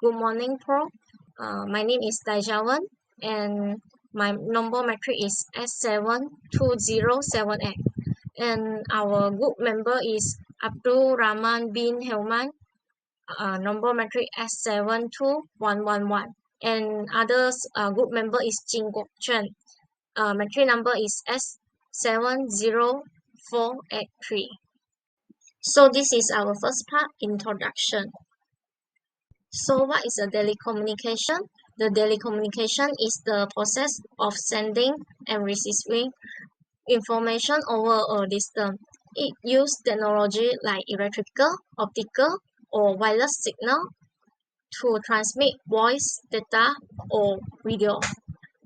Good morning, Pro. My name is Dajawan, and my number matric is S72078. And our group member is Abdul Rahman bin Helman, number matric S72111. And others group member is Jin Gok Chen. Matric number is S70483. So this is our first part, introduction. So what is a telecommunication? The telecommunication is the process of sending and receiving information over a distance. It uses technology like electrical, optical, or wireless signal to transmit voice, data, or video.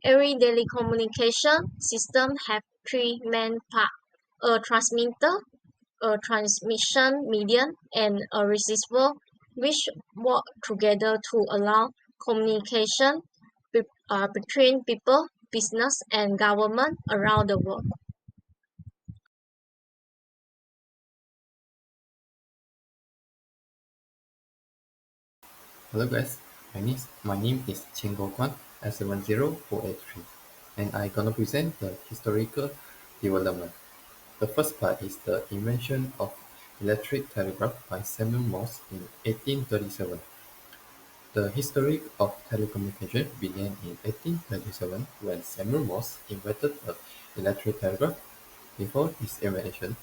Every telecommunication system has three main parts: a transmitter, a transmission medium, and a receiver, which work together to allow communication between people, business, and government around the world. Hello guys, my name is Chen Guoguan S70483, and I'm gonna present the historical development. The first part is the invention of electric telegraph by Samuel Morse in 1837. The history of telecommunication began in 1837 when Samuel Morse invented the electric telegraph. Before his invention,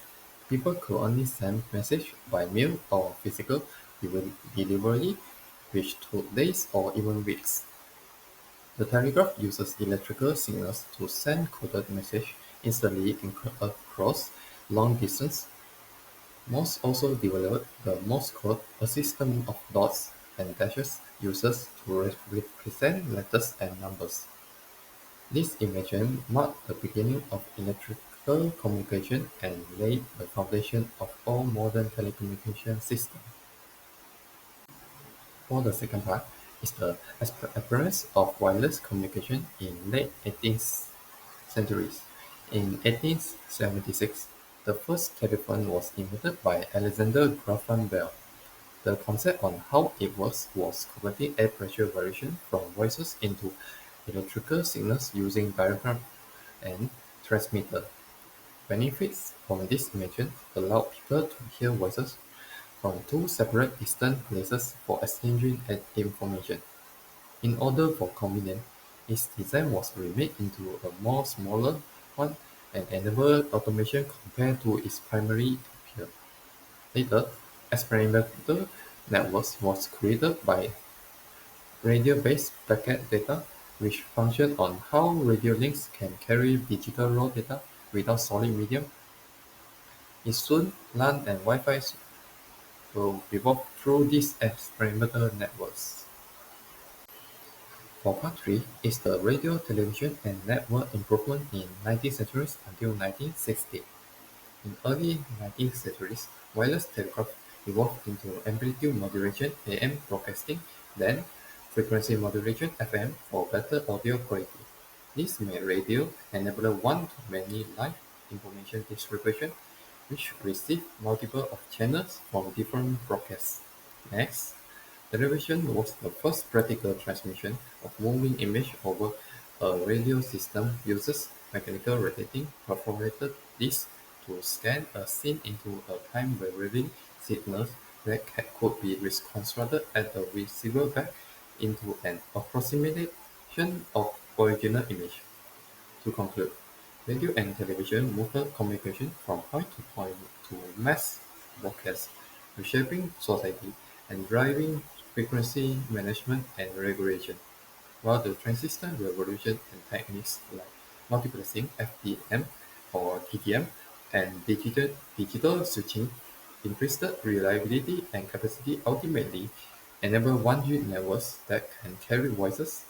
people could only send messages by mail or physical delivery, which took days or even weeks. The telegraph uses electrical signals to send coded messages instantly across long distance. Morse also developed the Morse code, a system of dots and dashes used to represent letters and numbers. This invention marked the beginning of electrical communication and laid the foundation of all modern telecommunication systems. For the second part is the appearance of wireless communication in late 18th centuries. In 1876, the first telephone was invented by Alexander Graham Bell. The concept on how it works was converting air pressure variation from voices into electrical signals using diaphragm and transmitter. Benefits from this invention allowed people to hear voices from two separate distant places for exchanging information. In order for convenience, its design was remade into a more smaller one and enabled automation compared to its primary peer. Later, experimental networks was created by radio-based packet data, which function on how radio links can carry digital raw data without solid medium. It soon LAN and Wi-Fi will evolve through these experimental networks. For part 3 is the radio, television, and network improvement in 19th centuries until 1960. In early 19th centuries, wireless telegraph evolved into amplitude modulation (AM) broadcasting, then frequency modulation (FM) for better audio quality. This made radio enable one-to-many live information distribution, which received multiple of channels from different broadcasts. Next, television was the first practical transmission of moving image over a radio system uses mechanical rotating perforated disc to scan a scene into a time-varying signal that could be reconstructed at a receiver back into an approximation of original image. To conclude, radio and television moved communication from point to point to mass broadcast, reshaping society and driving frequency management and regulation, while the transistor revolution and techniques like multiplexing (FDM) or TDM and digital switching increased reliability and capacity, ultimately enable 1G networks that can carry voices,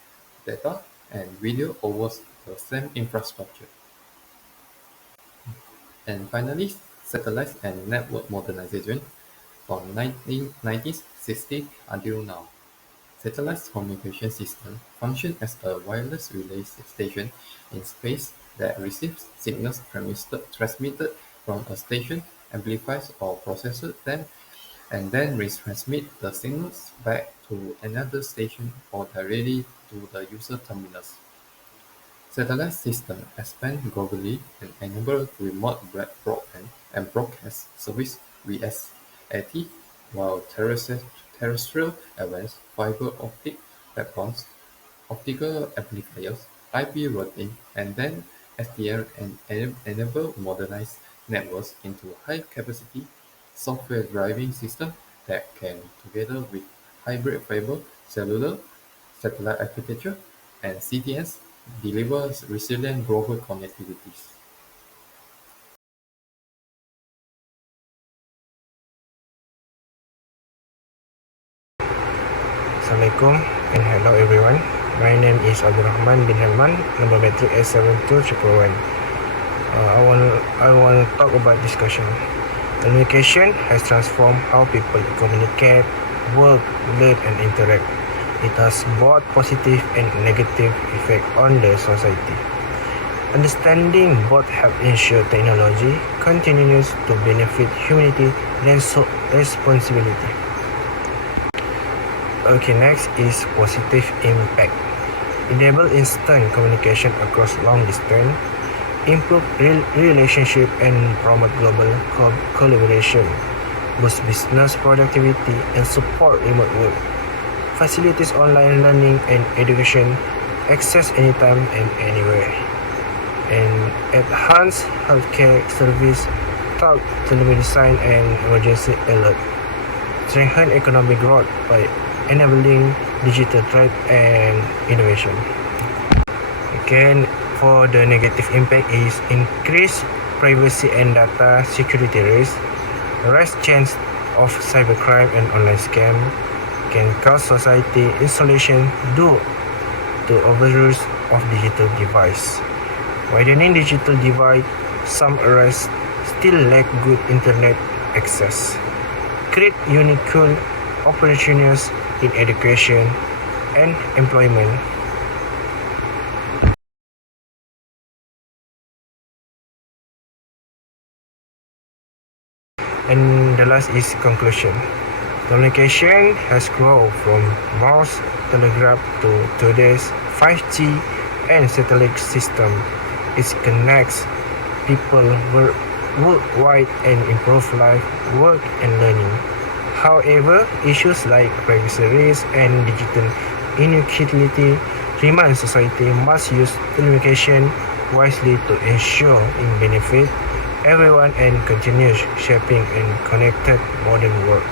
data, and video over the same infrastructure. And finally, satellites and network modernization from 1960 until now. Satellite communication system function as a wireless relay station in space that receives signals transmitted from a station, amplifies or processes them, and then retransmit the signals back to another station or directly to the user terminals. Satellite systems expand globally and enable remote broadband and broadcast service (VSAT), while terrestrial advanced fiber optic backbones, optical amplifiers, IP routing, and then SDN enable modernized networks into high-capacity software-driven systems that can, together with hybrid fiber, cellular, satellite architecture, and CTS, deliver resilient global connectivities. Assalamualaikum and hello everyone. My name is Abdul Rahman bin Helman, number metric S72111. I want to talk about discussion. Communication has transformed how people communicate, work, learn and interact. It has both positive and negative effect on the society. Understanding both help ensure technology continues to benefit humanity and responsibility. Okay, next is positive impact. Enable instant communication across long distance, improve relationship and promote global collaboration, boost business productivity and support remote work, facilitates online learning and education, access anytime and anywhere, and enhance healthcare service, talk, telemedicine and emergency alert, strengthen economic growth by enabling digital trade and innovation. Again, for the negative impact is increased privacy and data security risk, rise chance of cybercrime and online scam, can cause society isolation due to overuse of digital device. Widening digital divide, some areas still lack good internet access. Create unique opportunities in education and employment. And the last is conclusion. Communication has grown from Morse telegraph to today's 5G and satellite system. It connects people worldwide and improve life, work and learning. However, issues like privacy risk and digital inequality remind society must use communication wisely to ensure it benefits everyone and continue shaping a connected modern world.